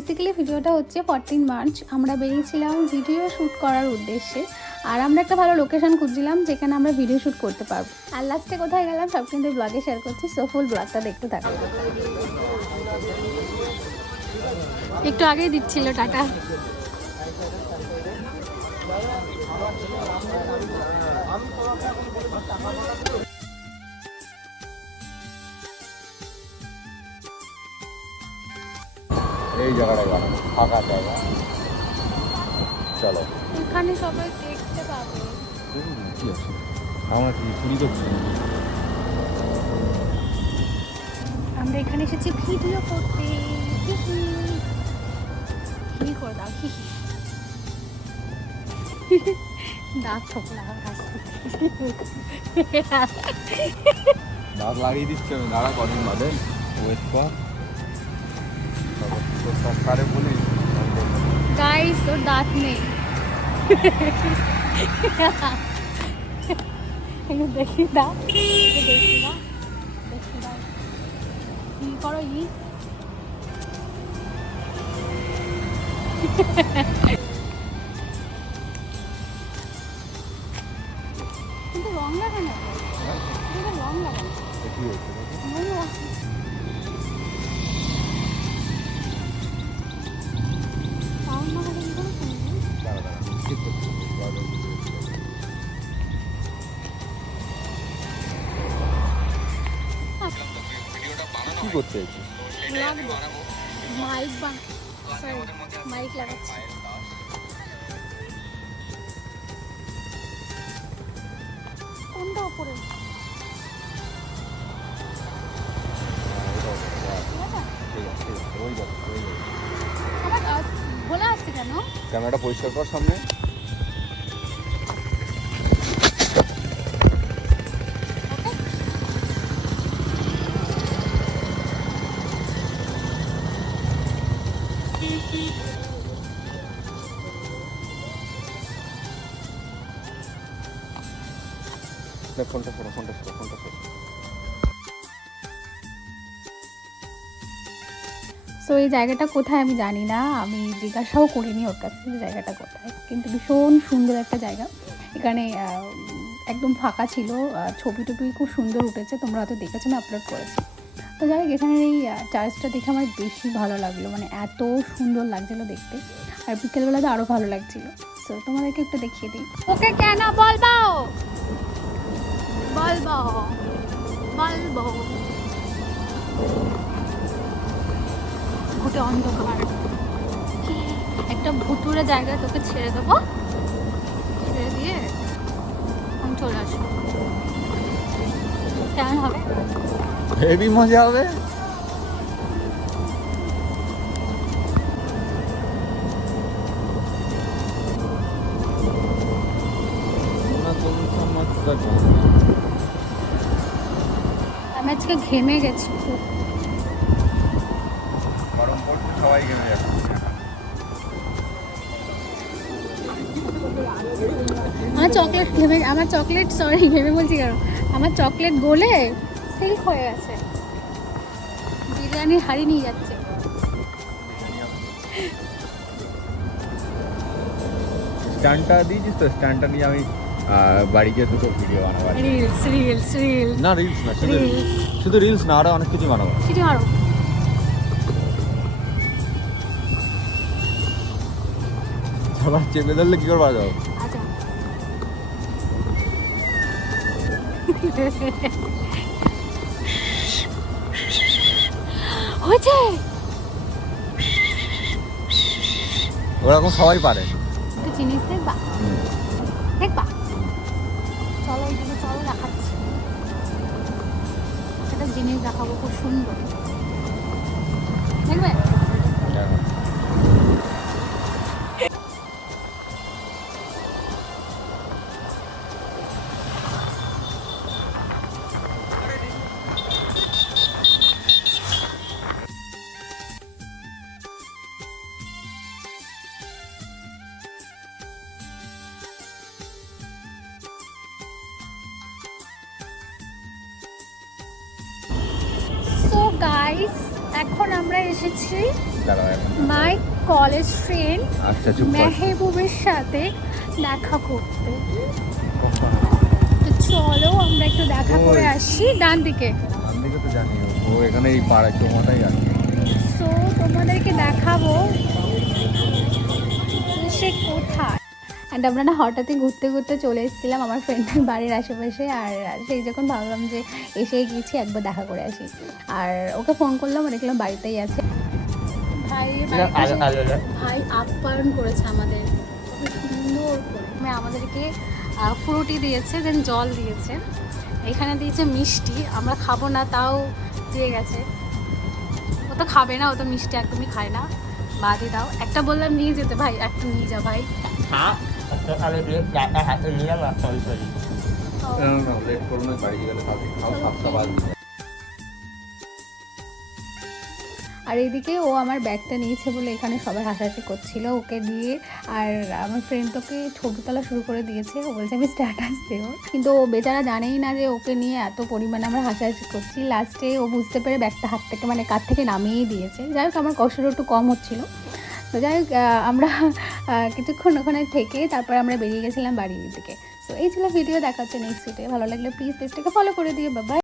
Basically ভিডিওটা হচ্ছে 14 March আমরা বেরিয়েছিলাম ভিডিও শ্যুট করার উদ্দেশ্যে। আর আমরা একটা ভালো লোকেশন খুঁজছিলাম যেখানে আমরা ভিডিও শ্যুট করতে পারবো। আর লাস্টে কোথায় গেলাম সব কিন্তু ব্লগে শেয়ার করছি, সো ফুল ব্লগটা দেখতে থাকো। একটু আগেই দিচ্ছিল টাটা। এই জায়গাটা বানানো ফাঁকা জায়গা, চলো এখানে সবাই দেখতে পাবে। কি আছে আমরা কি চুরি করছি? আমরা এখানে এসেছি ভিডিও করতে। কি করে দাও কি দাঁত ঠোকলা দাঁত লাগিয়ে দিচ্ছে। আমি দাঁড়া কদিন বাদে ওয়েট কর সরকারে বলি গাইস ওর দাঁত নেই। একটু দেখি দাও, দেখি দাও, দেখি দাও কি করো ই। কিন্তু রং লাগে না, রং লাগে না। কি হচ্ছে কি করতে চাইছিস? মাইক লাগাচ্ছি। কোনটা উপরে? আমার ভোলা আসছে কেন? ক্যামেরাটা পরিষ্কার কর সামনে। ফোনটা সরো, ফোনটা সরো, ফোনটা সরো। সো এই জায়গাটা কোথায় আমি জানি না, আমি জিজ্ঞাসাও করিনি ওর কাছে যে জায়গাটা কোথায়, কিন্তু ভীষণ সুন্দর একটা জায়গা। এখানে একদম ফাঁকা ছিল, ছবি টবি খুব সুন্দর উঠেছে, তোমরা হয়তো দেখেছো, আমি আপলোড করেছি। তো যাই হোক, এখানের এই চার্চটা দেখে আমার বেশি ভালো লাগলো, মানে এত সুন্দর লাগছিলো দেখতে, আর বিকেলবেলাতে আরও ভালো লাগছিলো। সো তোমাদেরকে একটু দেখিয়ে দিই। ওকে কেন বলবো বলবো বলবো ঘুটে অন্ধকার, একটা ভুতুরে জায়গায় তোকে ছেড়ে দেবো, ছেড়ে দিয়ে আমি চলে আসবো। কেমন হবে? হেভি মজা হবে। আমি আজকে ঘেমে গেছি খুব। গরম পড়ছে, সবাই ঘেমে যাবে। আমার চকলেট সরি ঘেমে বলছি কেন, আমার চকলেট গলে সিল্ক হয়ে গেছে, বিরিয়ানির হাড়ি নিয়ে যাচ্ছে। স্ট্যান্ডটা দিয়েছিস তো? স্ট্যান্ডটা নিয়ে আমি বাড়ি গিয়ে দুটো ভিডিও বানাবো। রিলস রিলস রিলস না রিলস না, শুধু রিলস না, আরো অনেক কিছু বানাবো। সিটি মারো। আবার চেপে ধরলে কি করে বাজাবো? আচ্ছা হয়েছে, ওরকম সবাই পারে। একটা জিনিস দেখবা, দেখবা, চলো ওইদিকে চলো, দেখাচ্ছি একটা জিনিস দেখাবো, খুব সুন্দর দেখবে। So guys, এখন আমরা এসেছি দাঁড়াও এখন। মাই কলেজ ফ্রেন্ড আচ্ছা চুপ কর। মেহবুবের সাথে দেখা করতে। তো চলো আমরা একটু দেখা করে ওই। আসি ডান দিকে। আমি দেখে তো জানি ও এখানে এই পাড়ায় চৌমাথায় আছে। সো তোমাদেরকে দেখাবো সে কোথায়। অ্যান্ড আমরা না হঠাৎই ঘুরতে ঘুরতে চলে এসেছিলাম আমার ফ্রেন্ডের বাড়ির আশেপাশে। আর সেই যখন ভাবলাম যে এসে গিয়েছি একবার দেখা করে আসি, আর ওকে ফোন করলাম, আর দেখলাম বাড়িতেই আছে। ভাই ভাই আপ্যায়ন করেছে আমাদের খুব সুন্দর করে। আমাদেরকে ফ্রুটি দিয়েছে, দেন জল দিয়েছে, এখানে দিয়েছে মিষ্টি। আমরা খাবো না তাও দিয়ে গেছে। ও তো খাবে না, ও তো মিষ্টি একদমই খায় না। বাদই দাও, একটা বললাম নিয়ে যেতে, ভাই একটা নিয়ে যা ভাই। লেট করো না, বাড়ি গেলে খাবে, খাও 7টা বাজে। আর এইদিকে ও আমার ব্যাগটা নিয়েছে বলে এখানে সবাই হাসাহাসি করছিল ওকে দিয়ে। আর আমার ফ্রেন্ড তোকে ছবি তোলা শুরু করে দিয়েছে, ও বলছে আমি স্ট্যাটাস দেবো, কিন্তু ও বেচারা জানেই না যে ওকে নিয়ে এত পরিমাণে আমরা হাসাহাসি করছি। লাস্টে ও বুঝতে পেরে ব্যাগটা হাত থেকে মানে কাঁধ থেকে নামিয়েই দিয়েছে। যাই হোক আমার কষ্টটা একটু কম হচ্ছিলো। তো যাই হোক আমরা কিছুক্ষণ ওখানে থেকে তারপর আমরা বেরিয়ে গেছিলাম বাড়ির দিকে। সো এই ছিল ভিডিও, দেখা হচ্ছে নেক্সট ভিডিও। ভালো লাগলে প্লিজ পেজটাকে ফলো করে দিও। Bye bye.